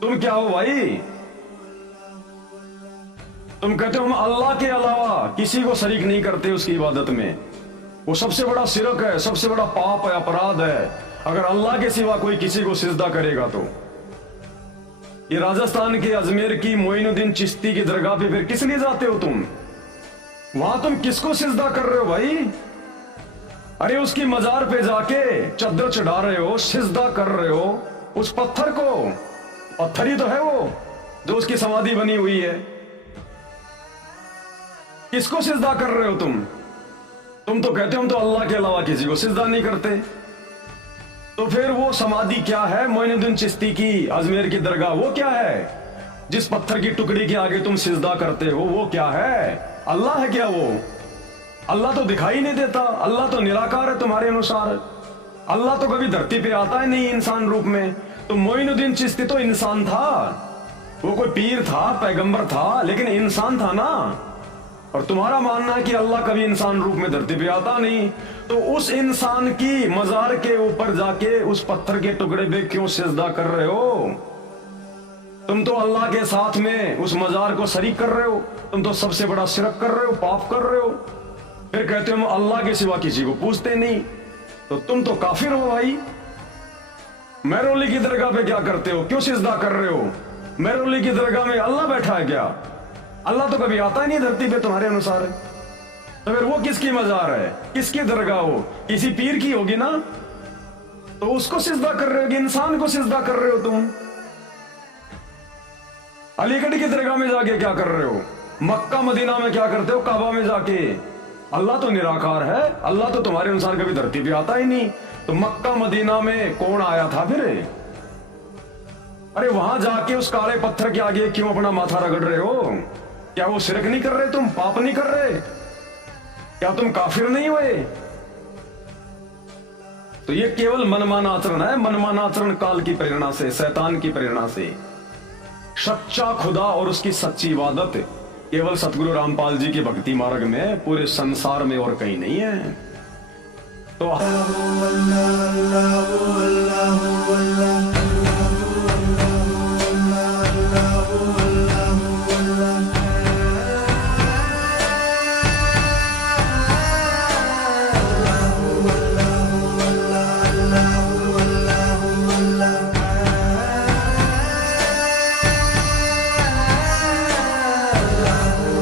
तुम क्या हो भाई? तुम कहते हो हम अल्लाह के अलावा किसी को शरीक नहीं करते उसकी इबादत में। वो सबसे बड़ा शिरक है, सबसे बड़ा पाप है, अपराध है अगर अल्लाह के सिवा कोई किसी को सिजदा करेगा तो। ये राजस्थान के अजमेर की मोइनुद्दीन चिश्ती की दरगाह पे फिर किस लिए जाते हो तुम? वहां तुम किसको सिजदा कर रहे हो भाई? अरे उसकी मजार पे जाके चद्दर चढ़ा रहे हो, सिजदा कर रहे हो उस पत्थर को। पत्थर ही तो है वो जो उसकी समाधि बनी हुई है। किसको सिजदा कर रहे हो तुम? तुम तो कहते हो हम तो अल्लाह के अलावा किसी को सिजदा नहीं करते। तो फिर वो समाधि क्या है मोइनुद्दीन चिश्ती की अजमेर की दरगाह, वो क्या है? जिस पत्थर की टुकड़ी के आगे तुम सिजदा करते हो वो क्या है? अल्लाह है क्या वो? अल्लाह तो दिखाई नहीं देता, अल्लाह तो निराकार है तुम्हारे अनुसार। अल्लाह तो कभी धरती पे आता है नहीं इंसान रूप में। तो मोइनुद्दीन चिश्ती तो इंसान था, वो कोई पीर था, पैगंबर था, लेकिन इंसान था ना। और तुम्हारा मानना है कि अल्लाह कभी इंसान रूप में धरती पे आता नहीं। तो उस इंसान की मजार के ऊपर जाके उस पत्थर के टुकड़े पे क्यों सिजदा कर रहे हो? तुम तो अल्लाह के साथ में उस मजार को शरीक कर रहे हो। तुम तो सबसे बड़ा शिरक कर रहे हो, पाप कर रहे हो। फिर कहते हो हम अल्लाह के सिवा किसी को पूछते नहीं। तो तुम तो काफिर हो भाई। मेहरौली की दरगाह पे क्या करते हो? क्यों सिजदा कर रहे हो? मेहरौली की दरगाह में अल्लाह बैठा है क्या? अल्लाह तो कभी आता ही नहीं धरती पे तुम्हारे अनुसार। तो फिर वो किसकी मजार है, किसकी दरगाह हो? किसी पीर की होगी ना। तो उसको सिजदा कर रहे हो कि इंसान को सिजदा कर रहे हो तुम? अलीगढ़ की दरगाह में जाके क्या कर रहे हो? मक्का मदीना में क्या करते हो? काबा में जाके। अल्लाह तो निराकार है, अल्लाह तो तुम्हारे अनुसार कभी धरती पे आता ही नहीं। तो मक्का मदीना में कौन आया था फिर? अरे वहां जाके उस काले पत्थर के आगे क्यों अपना माथा रगड़ रहे हो? क्या वो शिरक नहीं कर रहे तुम? पाप नहीं कर रहे? क्या तुम काफिर नहीं हुए? तो ये केवल मनमाना आचरण है, मनमाना आचरण काल की प्रेरणा से, शैतान की प्रेरणा से। सच्चा खुदा और उसकी सच्ची इबादत केवल सतगुरु रामपाल जी के भक्ति मार्ग में, पूरे संसार में और कहीं नहीं है। तो